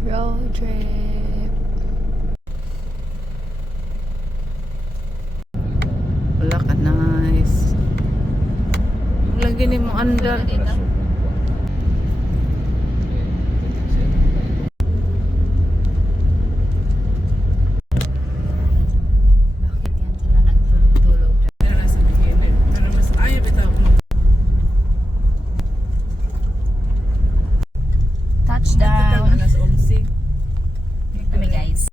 Road trip. Wala ka nice. Lagi ni mo andal. Touchdown. Nami guys.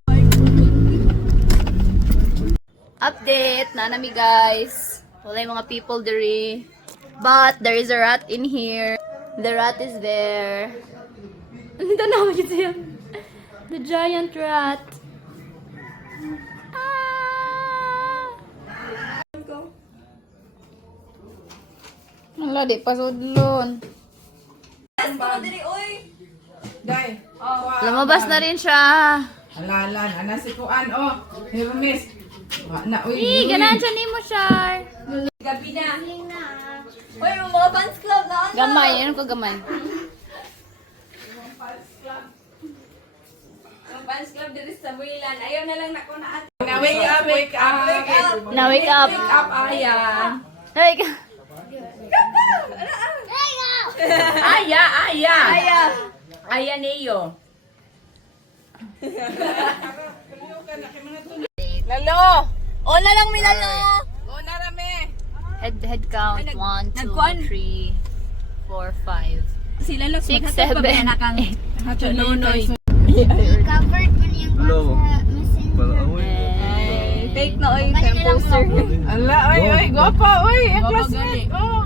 Update na nami guys. Wala yung mga people there. But there is a rat in here. The rat is there. Ano naman ito yan? The giant rat. Ah! Wala, di pa sudlon. Day. Lumabas na rin siya. Alalan, ana si Kuan oh. Hermes. Wa na uy. Ganahan siya ni mo, Char. Gabi na. Uy, mga fans club na ano? Gamay, ano ko gamay? Mga fans club dito sa Builan. Ayaw na lang nako na ate. Na wake up, wake up. Na wake up. Wake up, ayan. Wake up. Aya, aya. Aya. Aya niyo. Lalo. O na lang mi lalo. O narame. Head count. 1, 2, nagkuhan. 3, 4, 5. Sila lang 6, 7, 8. Nonoy. Covered mo niya sa messenger. Fake na oy, kaya poster. Ala, oy, oy, gwapa, oy. Classmate. Oh.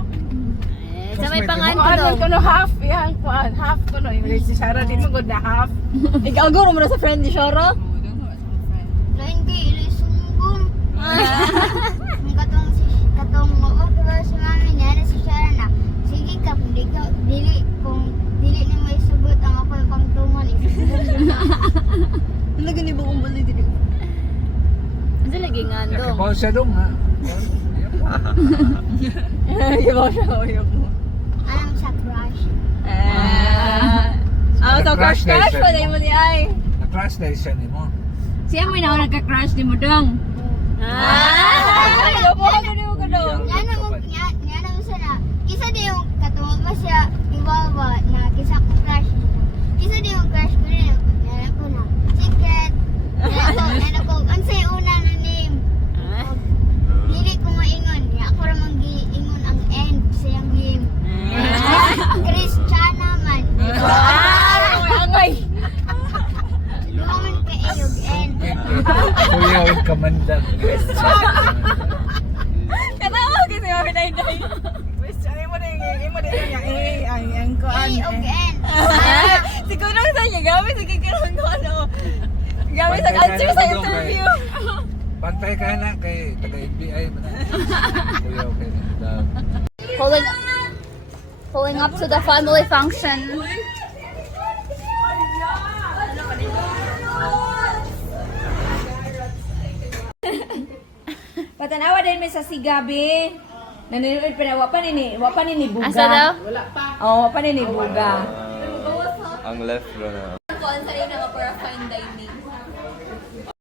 Sa may pangan ko Ano daw. ko no half, yan Kuan, half ko no. Si Sarah din mo good na half. Ikaw guro mo na sa friend ni Shara? Lain kay ilo sumbong. Ang katong mo pero si mami niya na si Sharon na. Sige ka kung dili ni may sugot ang ako yung pangtungan Ano gani ba kung bali dili? Ano lagi nga dong? Kapal siya dong ha. Iba siya oyok mo. Alam sa crush. So crush pa dahil mo ni ay. Na-crush dahil siya ni mo. Siya mo na nagka-crush ni mo dong. Ay, labo ka ni mo ka dong. Niya na mo sana. Kisa di yung katong ba siya ibaba na kisa ko crush nito. Kisa di yung crush ko rin. Nana ko na. Secret. Nana ko. Ang say una na name. Dili ko maingon. Niya ako ramang giingon ang end sa yung game. Christiana man. Angay. Lumaman ka yung end. Kuya, huwag kamandan. Katawa kasi mo pinay-day. Ay mo din yung ay ang Kuan. A og end. Siguro sa niya gamit sa kikirang ko ano. Gamit sa answer sa interview. Pantay ka na kay taga-NBI mo na. Kuya, okay na. Pulling up to the family function. Patanawa din may sa sigabi. Nanonood pa na wapa ni buga. Asa daw? Oh, wapa ni buga. Ang left ko na.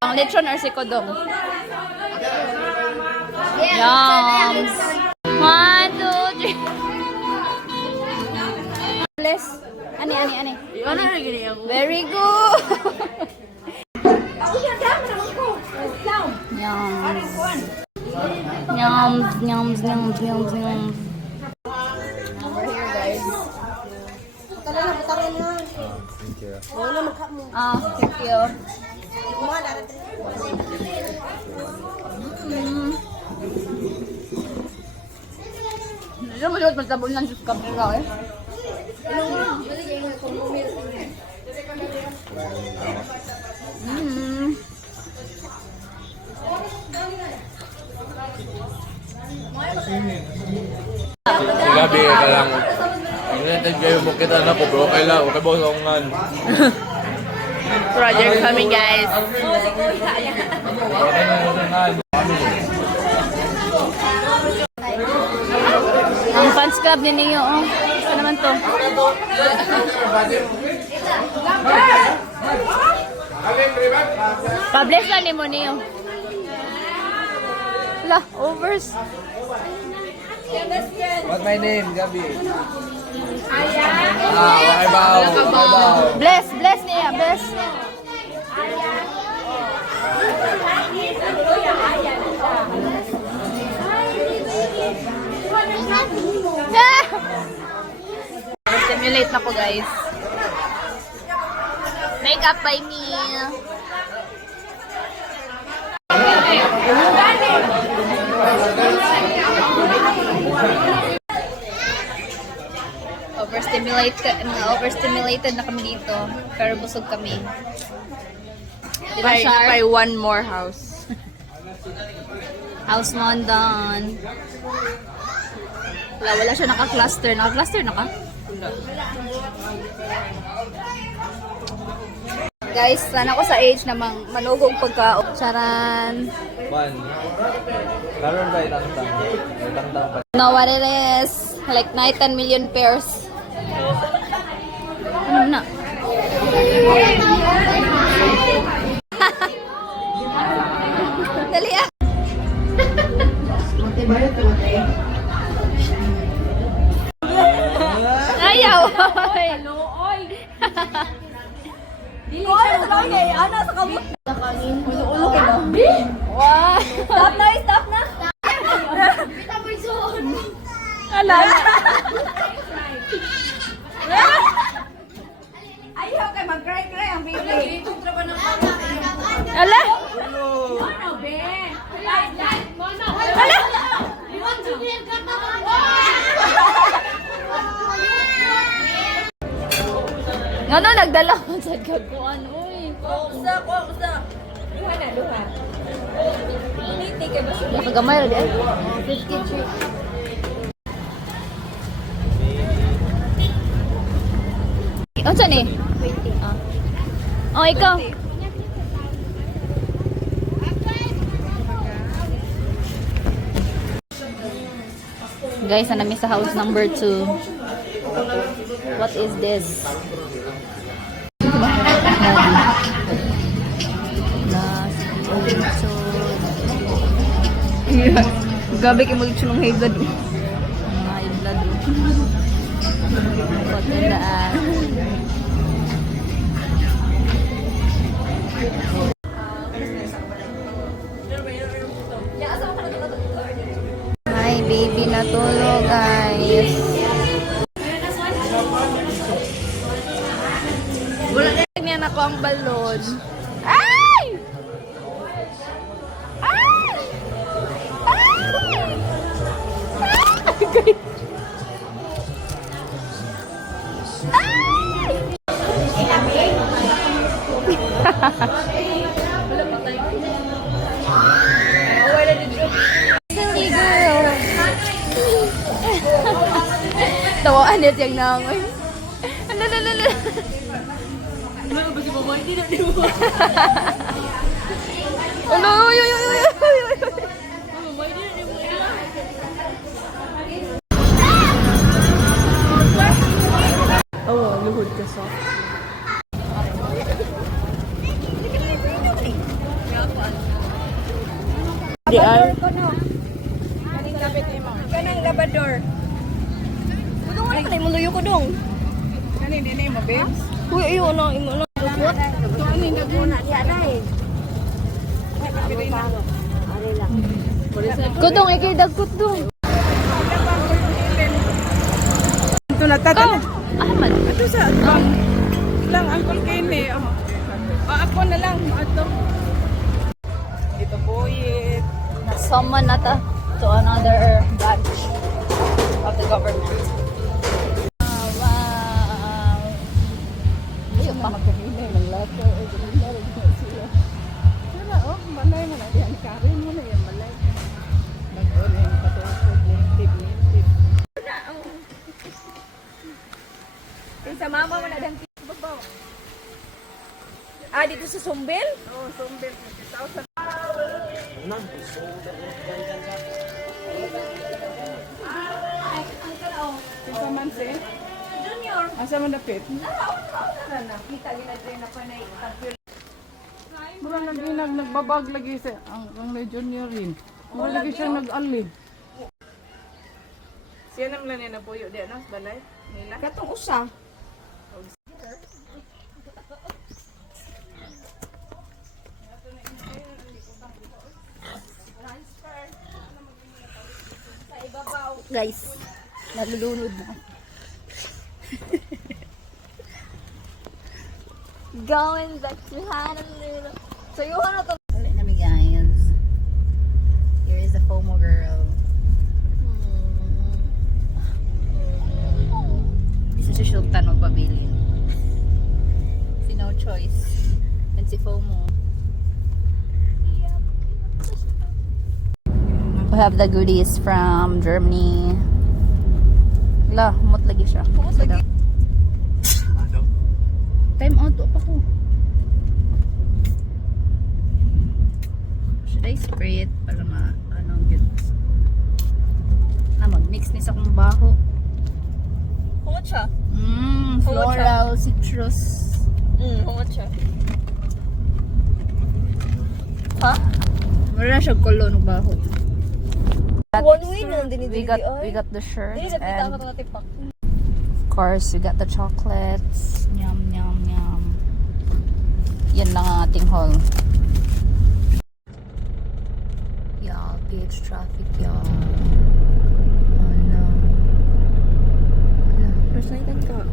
Ang lechon or si Kodong? Yeah. Yums. 1, 2, 3. Bless. Ani. Very good. Yums. Yums. We're here, guys. Thank you. Thank you. Hindi mo liwat magtabunan sa kamera eh. Gabi ka lang. Inintend kayo mo kita na po bro. Kailan, okay ba sa ungan? Project kami guys. Ang fans club ni Neo. Oh. Ano naman to? Pabless na ni mo niyo. La, overs. What's my name, Gabi? Okay ba? Bless niya, bless. Simulate na ko, guys. Makeup by me. Overstimulated na kami dito. Pero busog kami. Di ba, Char? By one more house. House mo done. Wala siya naka-cluster. Naka-cluster na ka? Guys, sana ko sa age na manugong pagkaon. Charan. Man. Karoon ba itang-tang? Itang-tang pa. Know what it is? Like 10 million pairs. Ano na? Dali ah. Ayaw. Wow. Stop na. Ala. Ayaw kay mag-cry ang baby. Ala. Ngano nagdala ko sa gagawin, uy. Kusa. Duha na. Initi kay ba siya? Nakagamay rin eh. 53. Ano saan eh? 20. Oh, ikaw. Guys, nami sa house number 2. What is this? Gabi kay mag-chulong hay blood. High blood. Patandaan. Hi, baby natulog, guys. Wala na niya ako ang balon. Ay! Ay! Ay! Silly girl. Tawaan niya siyang nangoy. Ano. Ano, Oh, luhod ka sa. Di ay. Kaning kapit ni mo. Kanang labador. Kudong wala kanay muluyo ko dong. Kanin din mo, babes? Uy, ayo na imo na. Ito ani naguna niya na eh. Kudong, ikay dagkot dong. Ito na tata. Oh, Ahmad. Ito sa lang Uncle Kenny. Ako na lang ato. Ito po it. Summon na to another branch of the government. Wow. Ayun pa. Magkahinay ng lato. Sila, malay mo na yan. Karin mo na yan, malay. Nag-on yung patungkod. Tip. Sa mama mo na dang babaw. Ah, dito sa Sumbel? Oo, sumbel. Sa Manse? Asa man dapit? Mura lagi nagbabag lagi sa ang Legionnaire rin. Mura lagi siya nag-alin. Siya naman lang na puyo di ano, balay nila. Katong usa. Guys, nalulunod na. Going back to Honolulu. So you wanna to Ulit na guys. Here is the FOMO girl. Isa siya sultan magpabili. Si no choice. And si FOMO. We have the goodies from Germany. La, humot lagi siya. Time out pa ko. Should I spray it para ano good? Mag-mix ni sa kong baho. Humot siya. Floral, citrus. Humot siya. Ha? Meron na siya kolon ng baho. One way na din We got the shirt Dili sa pita and ko na tipak. of course we got the chocolates. Yum yum yum. Yan lang ang ating haul. Y'all, PH traffic y'all. Oh no. First night ka.